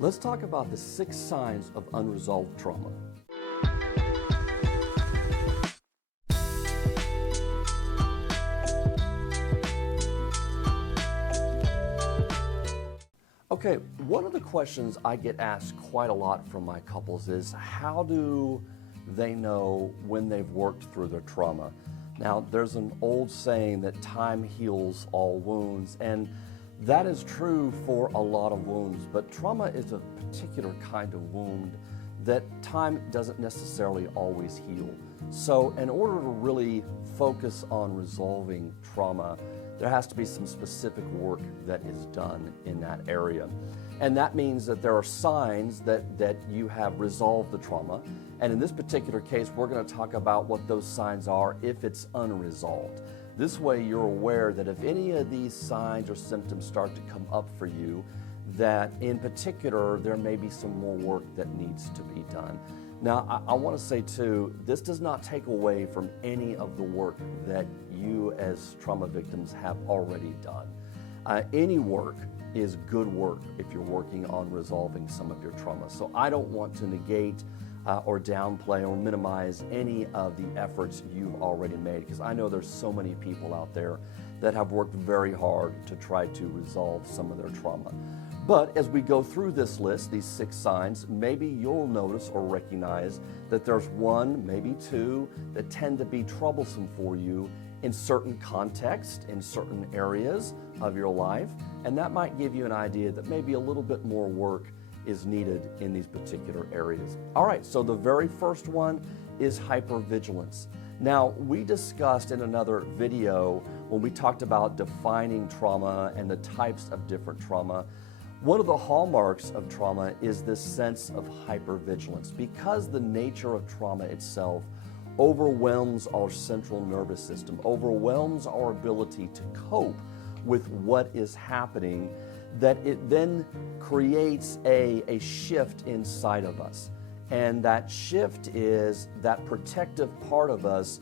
Let's talk about the 6 signs of unresolved trauma. Okay, one of the questions I get asked quite a lot from my couples is how do they know when they've worked through their trauma? Now, there's an old saying that time heals all wounds, and that is true for a lot of wounds, but trauma is a particular kind of wound that time doesn't necessarily always heal. So in order to really focus on resolving trauma, there has to be some specific work that is done in that area. And that means that there are signs that you have resolved the trauma. And in this particular case, we're going to talk about what those signs are if it's unresolved. This way you're aware that if any of these signs or symptoms start to come up for you, that in particular there may be some more work that needs to be done. Now, I want to say too, this does not take away from any of the work that you as trauma victims have already done. Any work is good work if you're working on resolving some of your trauma. So I don't want to negate or downplay or minimize any of the efforts you've already made, because I know there's so many people out there that have worked very hard to try to resolve some of their trauma. But as we go through this list, these 6 signs, maybe you'll notice or recognize that there's 1, maybe 2, that tend to be troublesome for you in certain contexts, in certain areas of your life, and that might give you an idea that maybe a little bit more work is needed in these particular areas. All right, so the very first one is hypervigilance. Now, we discussed in another video when we talked about defining trauma and the types of different trauma. One of the hallmarks of trauma is this sense of hypervigilance, because the nature of trauma itself overwhelms our central nervous system, overwhelms our ability to cope with what is happening, that it then creates a shift inside of us. And that shift is that protective part of us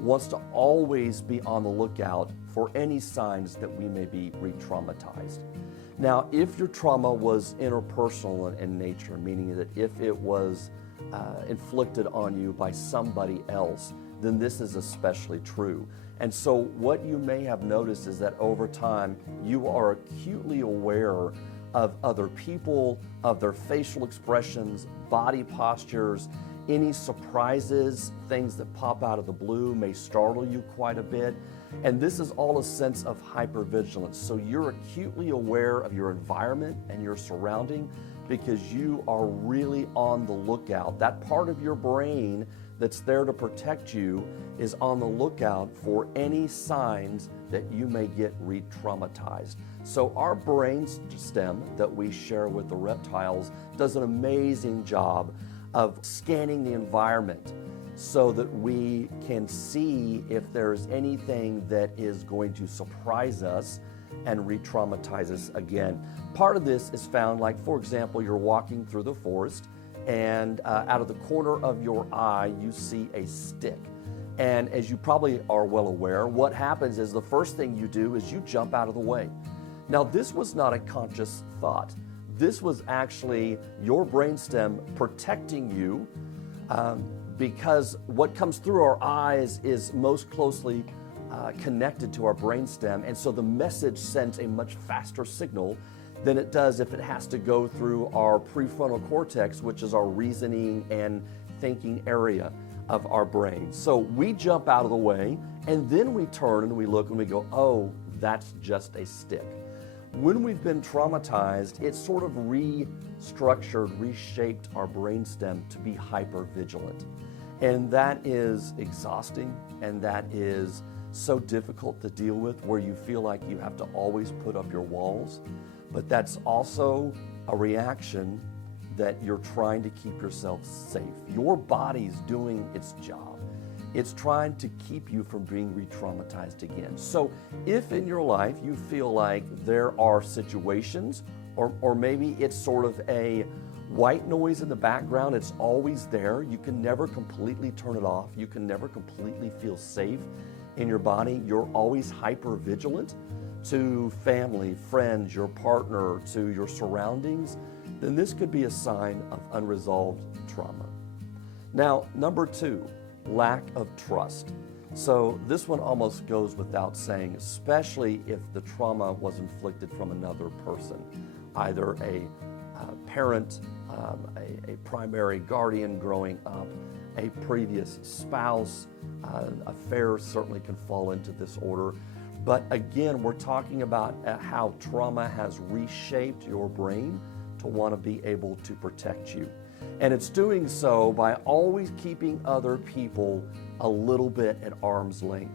wants to always be on the lookout for any signs that we may be re-traumatized. Now, if your trauma was interpersonal in nature, meaning that if it was inflicted on you by somebody else, then this is especially true. And so what you may have noticed is that over time, you are acutely aware of other people, of their facial expressions, body postures, any surprises, things that pop out of the blue may startle you quite a bit. And this is all a sense of hypervigilance. So you're acutely aware of your environment and your surrounding because you are really on the lookout. That part of your brain that's there to protect you is on the lookout for any signs that you may get re-traumatized. So our brain stem that we share with the reptiles does an amazing job of scanning the environment so that we can see if there's anything that is going to surprise us and re-traumatize us again. Part of this is found, like for example, you're walking through the forest and out of the corner of your eye you see a stick. And as you probably are well aware, what happens is the first thing you do is you jump out of the way. Now, this was not a conscious thought. This was actually your brainstem protecting you because what comes through our eyes is most closely connected to our brainstem, and so the message sends a much faster signal than it does if it has to go through our prefrontal cortex, which is our reasoning and thinking area of our brain. So we jump out of the way, and then we turn and we look and we go, oh, that's just a stick. When we've been traumatized, it sort of restructured, reshaped our brainstem to be hypervigilant. And that is exhausting, and that is so difficult to deal with, where you feel like you have to always put up your walls. But that's also a reaction that you're trying to keep yourself safe. Your body's doing its job. It's trying to keep you from being re-traumatized again. So if in your life you feel like there are situations, or maybe it's sort of a white noise in the background, it's always there, you can never completely turn it off, you can never completely feel safe in your body, you're always hyper vigilant to family, friends, your partner, to your surroundings, then this could be a sign of unresolved trauma. Now, number 2, lack of trust. So this one almost goes without saying, especially if the trauma was inflicted from another person, either a parent, a primary guardian growing up, a previous spouse. Affairs certainly can fall into this order. But again, we're talking about how trauma has reshaped your brain to want to be able to protect you. And it's doing so by always keeping other people a little bit at arm's length.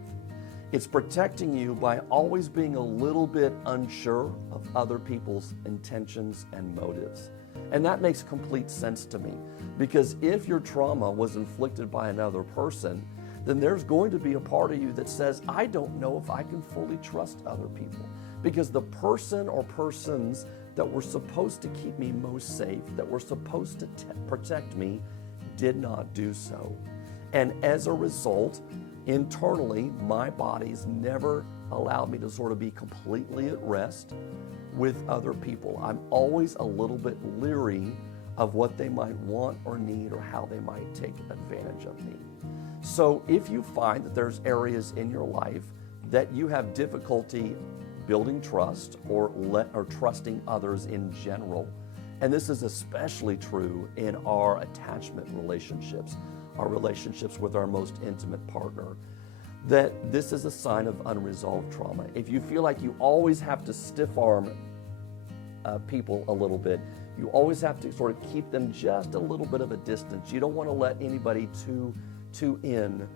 It's protecting you by always being a little bit unsure of other people's intentions and motives. And that makes complete sense to me, because if your trauma was inflicted by another person, then there's going to be a part of you that says, I don't know if I can fully trust other people, because the person or persons that were supposed to keep me most safe, that were supposed to protect me, did not do so. And as a result, internally, my body's never allowed me to sort of be completely at rest with other people. I'm always a little bit leery of what they might want or need or how they might take advantage of me. So if you find that there's areas in your life that you have difficulty building trust or trusting others in general, and this is especially true in our attachment relationships, our relationships with our most intimate partner, that this is a sign of unresolved trauma. If you feel like you always have to stiff arm people a little bit, you always have to sort of keep them just a little bit of a distance. You don't want to let anybody too in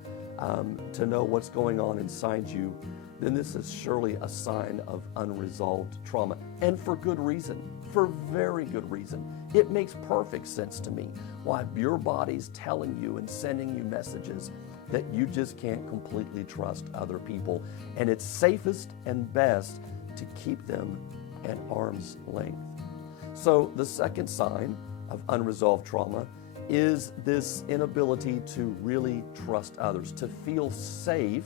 to know what's going on inside you, then this is surely a sign of unresolved trauma. And for good reason, for very good reason. It makes perfect sense to me why your body's telling you and sending you messages that you just can't completely trust other people. And it's safest and best to keep them at arm's length. So the second sign of unresolved trauma is this inability to really trust others, to feel safe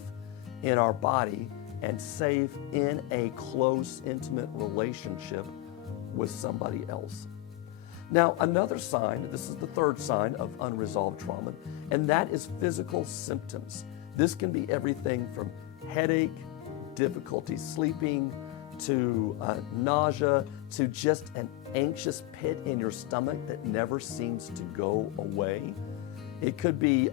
in our body and safe in a close, intimate relationship with somebody else. Now, another sign, this is the third sign of unresolved trauma, and that is physical symptoms. This can be everything from headache, difficulty sleeping, to nausea, to just an anxious pit in your stomach that never seems to go away. It could be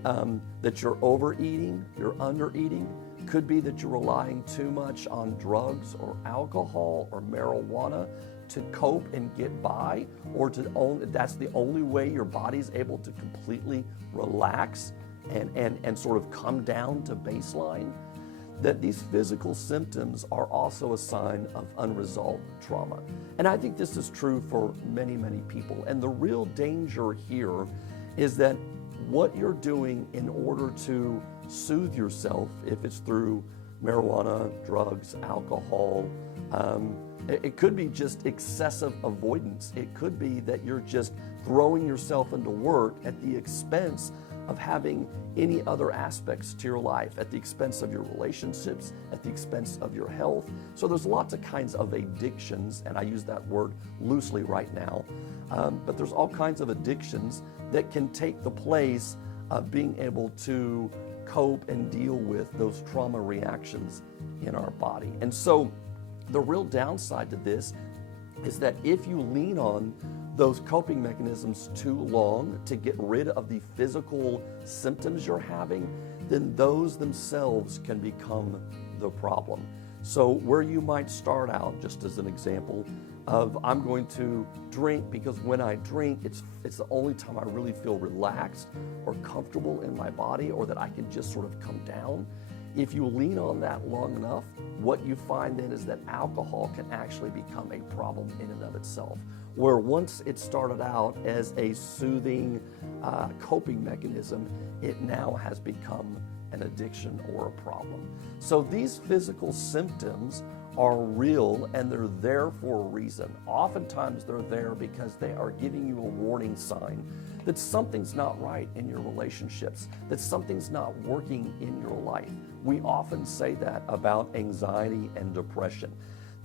that you're overeating, you're undereating. Could be that you're relying too much on drugs or alcohol or marijuana to cope and get by, or that's the only way your body's able to completely relax and sort of come down to baseline. That these physical symptoms are also a sign of unresolved trauma. And I think this is true for many, many people. And the real danger here is that what you're doing in order to soothe yourself, if it's through marijuana, drugs, alcohol, it could be just excessive avoidance. It could be that you're just throwing yourself into work at the expense of having any other aspects to your life, at the expense of your relationships, at the expense of your health. So there's lots of kinds of addictions, and I use that word loosely right now, but there's all kinds of addictions that can take the place of being able to cope and deal with those trauma reactions in our body. And so the real downside to this is that if you lean on those coping mechanisms too long to get rid of the physical symptoms you're having, then those themselves can become the problem. So where you might start out, just as an example, of I'm going to drink because when I drink, it's the only time I really feel relaxed or comfortable in my body, or that I can just sort of come down. If you lean on that long enough, what you find then is that alcohol can actually become a problem in and of itself, where once it started out as a soothing coping mechanism, it now has become an addiction or a problem. So these physical symptoms are real, and they're there for a reason. Oftentimes they're there because they are giving you a warning sign that something's not right in your relationships, that something's not working in your life. We often say that about anxiety and depression,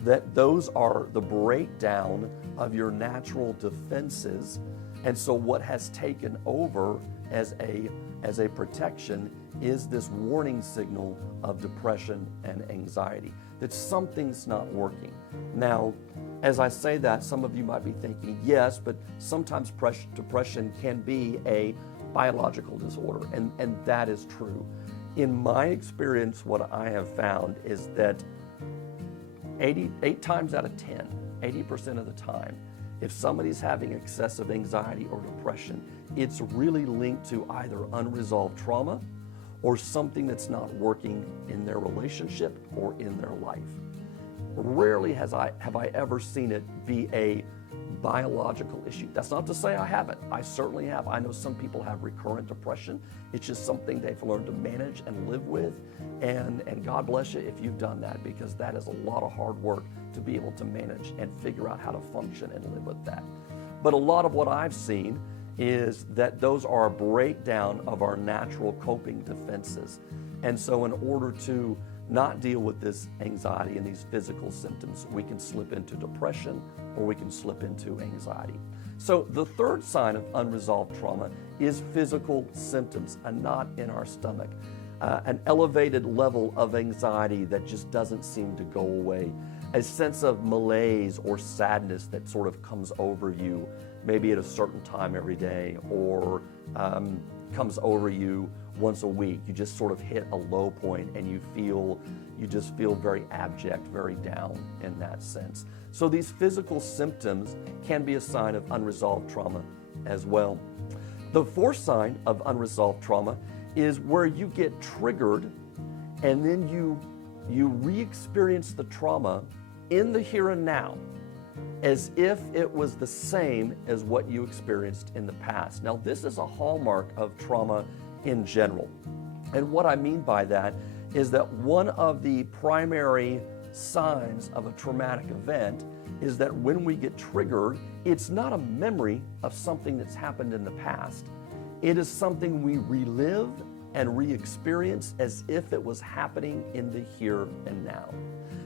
that those are the breakdown of your natural defenses. And so what has taken over as a protection is this warning signal of depression and anxiety, that something's not working. Now, as I say that, some of you might be thinking, yes, but sometimes depression can be a biological disorder, and that is true. In my experience, what I have found is that 8 times out of 10, 80% of the time, if somebody's having excessive anxiety or depression, it's really linked to either unresolved trauma or something that's not working in their relationship or in their life. Rarely have I ever seen it be a biological issue. That's not to say I haven't. I certainly have. I know some people have recurrent depression. It's just something they've learned to manage and live with. And God bless you if you've done that, because that is a lot of hard work to be able to manage and figure out how to function and live with that. But a lot of what I've seen is that those are a breakdown of our natural coping defenses. And so in order to not deal with this anxiety and these physical symptoms, we can slip into depression or we can slip into anxiety. So the third sign of unresolved trauma is physical symptoms, a knot in our stomach, an elevated level of anxiety that just doesn't seem to go away, a sense of malaise or sadness that sort of comes over you, maybe at a certain time every day, or comes over you once a week. You just sort of hit a low point and you just feel very abject, very down in that sense. So these physical symptoms can be a sign of unresolved trauma as well. The fourth sign of unresolved trauma is where you get triggered and then you re-experience the trauma in the here and now, as if it was the same as what you experienced in the past. Now, this is a hallmark of trauma in general. And what I mean by that is that one of the primary signs of a traumatic event is that when we get triggered, it's not a memory of something that's happened in the past. It is something we relive and re-experience as if it was happening in the here and now.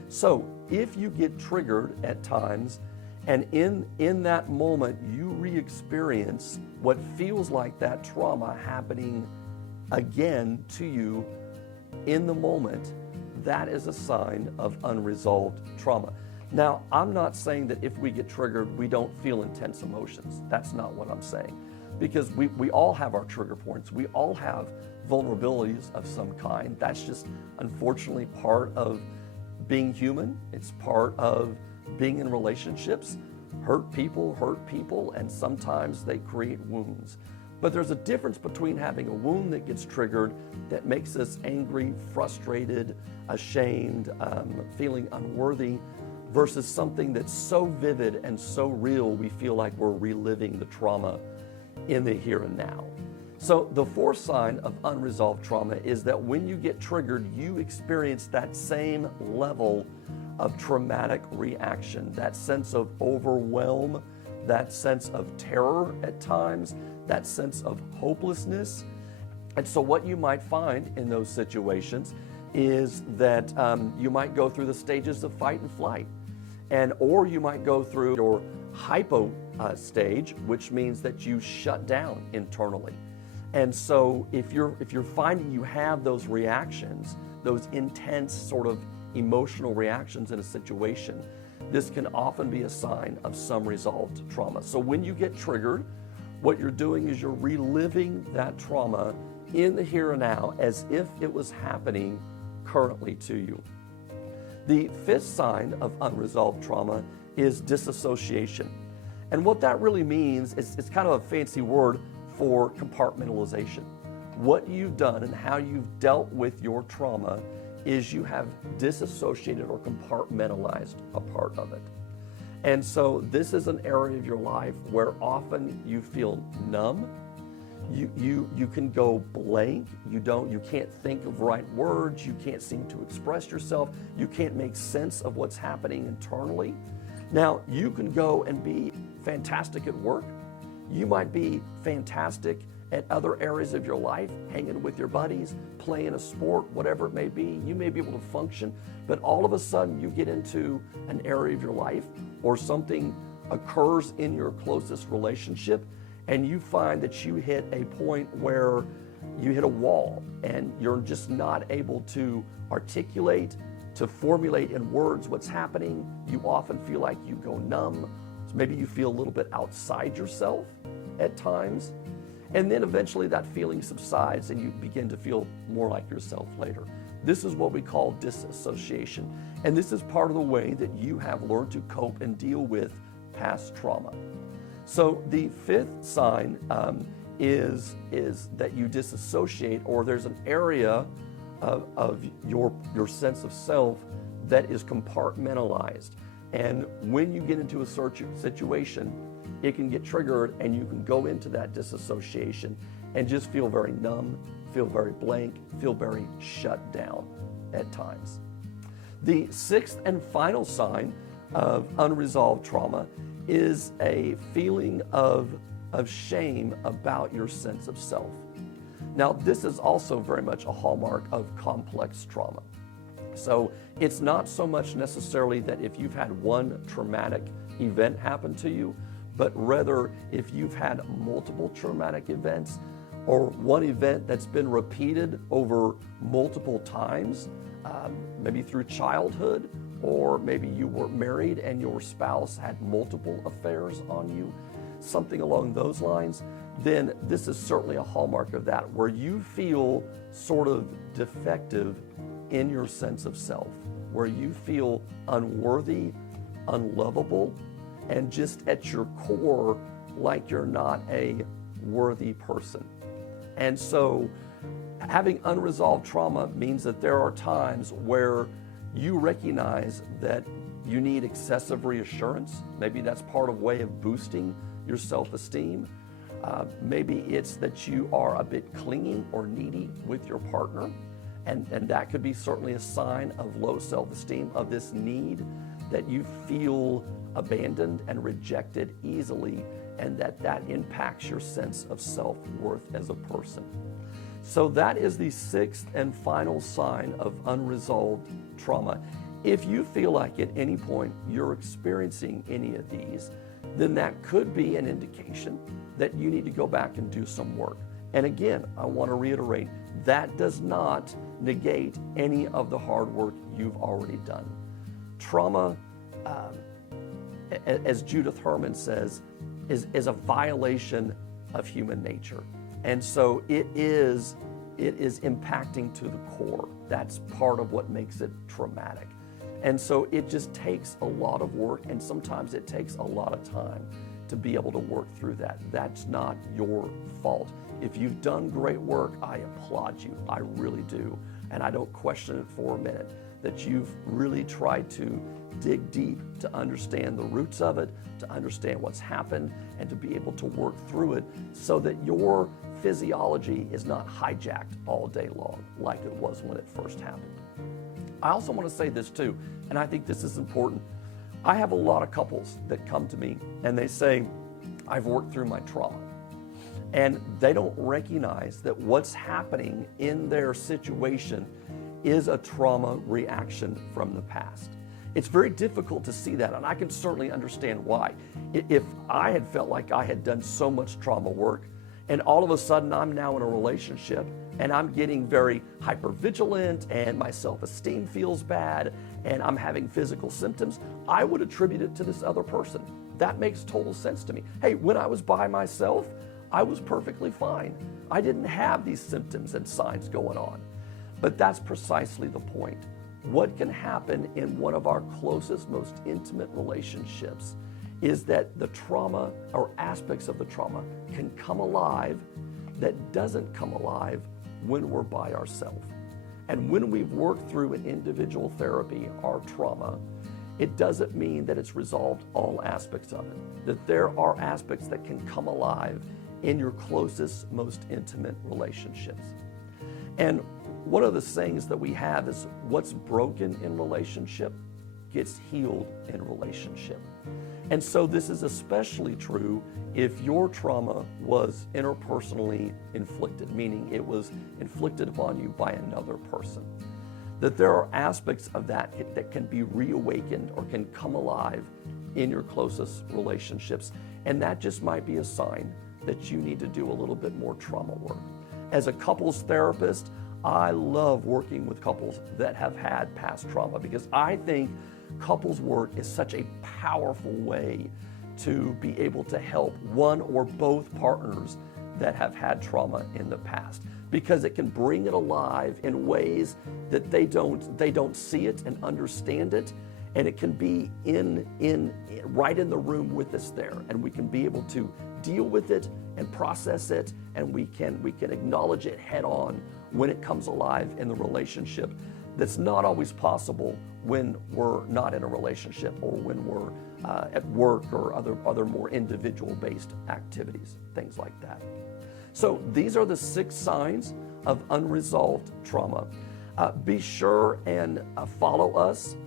So if you get triggered at times, and in that moment you re-experience what feels like that trauma happening again to you in the moment, that is a sign of unresolved trauma. Now, I'm not saying that if we get triggered, we don't feel intense emotions. That's not what I'm saying. Because we all have our trigger points. We all have vulnerabilities of some kind. That's just unfortunately part of being human. It's part of being in relationships. Hurt people, and sometimes they create wounds. But there's a difference between having a wound that gets triggered that makes us angry, frustrated, ashamed, feeling unworthy, versus something that's so vivid and so real we feel like we're reliving the trauma in the here and now. So the fourth sign of unresolved trauma is that when you get triggered, you experience that same level of traumatic reaction, that sense of overwhelm, that sense of terror at times, that sense of hopelessness. And so what you might find in those situations is that you might go through the stages of fight and flight, or you might go through your hypo stage, which means that you shut down internally. And so if you're finding you have those reactions, those intense sort of emotional reactions in a situation, this can often be a sign of some resolved trauma. So when you get triggered, what you're doing is you're reliving that trauma in the here and now as if it was happening currently to you. The fifth sign of unresolved trauma is disassociation. And what that really means is it's kind of a fancy word for compartmentalization. What you've done and how you've dealt with your trauma is you have disassociated or compartmentalized a part of it. And so this is an area of your life where often you feel numb. You can go blank. You can't think of right words. You can't seem to express yourself. You can't make sense of what's happening internally. Now, you can go and be fantastic at work. You might be fantastic at other areas of your life, hanging with your buddies, playing a sport, whatever it may be. You may be able to function, but all of a sudden you get into an area of your life or something occurs in your closest relationship and you find that you hit a point where you hit a wall and you're just not able to articulate, to formulate in words what's happening. You often feel like you go numb. So maybe you feel a little bit outside yourself at times. And then eventually that feeling subsides and you begin to feel more like yourself later. This is what we call disassociation. And this is part of the way that you have learned to cope and deal with past trauma. So the fifth sign is that you disassociate, or there's an area of your sense of self that is compartmentalized. And when you get into a situation, it can get triggered and you can go into that disassociation and just feel very numb, feel very blank, feel very shut down at times. The sixth and final sign of unresolved trauma is a feeling of shame about your sense of self. Now, this is also very much a hallmark of complex trauma. So it's not so much necessarily that if you've had one traumatic event happen to you, but rather if you've had multiple traumatic events or one event that's been repeated over multiple times, maybe through childhood, or maybe you were married and your spouse had multiple affairs on you, something along those lines, then this is certainly a hallmark of that, where you feel sort of defective in your sense of self, where you feel unworthy, unlovable, and just at your core, like you're not a worthy person. And so having unresolved trauma means that there are times where you recognize that you need excessive reassurance. Maybe that's part of a way of boosting your self-esteem. Maybe it's that you are a bit clingy or needy with your partner. And that could be certainly a sign of low self-esteem, of this need that you feel abandoned and rejected easily, and that impacts your sense of self-worth as a person. So that is the sixth and final sign of unresolved trauma. If you feel like at any point you're experiencing any of these, then that could be an indication that you need to go back and do some work. And again, I want to reiterate, that does not negate any of the hard work you've already done. Trauma, as Judith Herman says, is a violation of human nature. And so it is impacting to the core. That's part of what makes it traumatic. And so it just takes a lot of work, and sometimes it takes a lot of time to be able to work through that. That's not your fault. If you've done great work, I applaud you. I really do. And I don't question it for a minute, that you've really tried to dig deep to understand the roots of it, to understand what's happened, and to be able to work through it so that your physiology is not hijacked all day long like it was when it first happened. I also want to say this too, and I think this is important. I have a lot of couples that come to me and they say, I've worked through my trauma. And they don't recognize that what's happening in their situation is a trauma reaction from the past. It's very difficult to see that, and I can certainly understand why. If I had felt like I had done so much trauma work, and all of a sudden I'm now in a relationship and I'm getting very hypervigilant and my self-esteem feels bad and I'm having physical symptoms, I would attribute it to this other person. That makes total sense to me. Hey, when I was by myself, I was perfectly fine. I didn't have these symptoms and signs going on. But that's precisely the point. What can happen in one of our closest, most intimate relationships is that the trauma or aspects of the trauma can come alive that doesn't come alive when we're by ourselves. And when we've worked through in individual therapy our trauma, it doesn't mean that it's resolved all aspects of it, that there are aspects that can come alive in your closest, most intimate relationships. And one of the sayings that we have is what's broken in relationship gets healed in relationship. And so this is especially true if your trauma was interpersonally inflicted, meaning it was inflicted upon you by another person. That there are aspects of that that can be reawakened or can come alive in your closest relationships. And that just might be a sign that you need to do a little bit more trauma work. As a couples therapist, I love working with couples that have had past trauma because I think couples work is such a powerful way to be able to help one or both partners that have had trauma in the past, because it can bring it alive in ways that they don't see it and understand it, and it can be right in the room with us there, and we can be able to deal with it and process it, and we can acknowledge it head on when it comes alive in the relationship. That's not always possible when we're not in a relationship or when we're at work or other more individual-based activities, things like that. So these are the 6 signs of unresolved trauma. Be sure and follow us.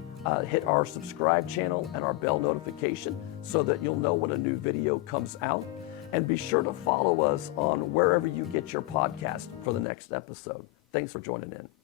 Hit our subscribe channel and our bell notification so that you'll know when a new video comes out. And be sure to follow us on wherever you get your podcast for the next episode. Thanks for joining in.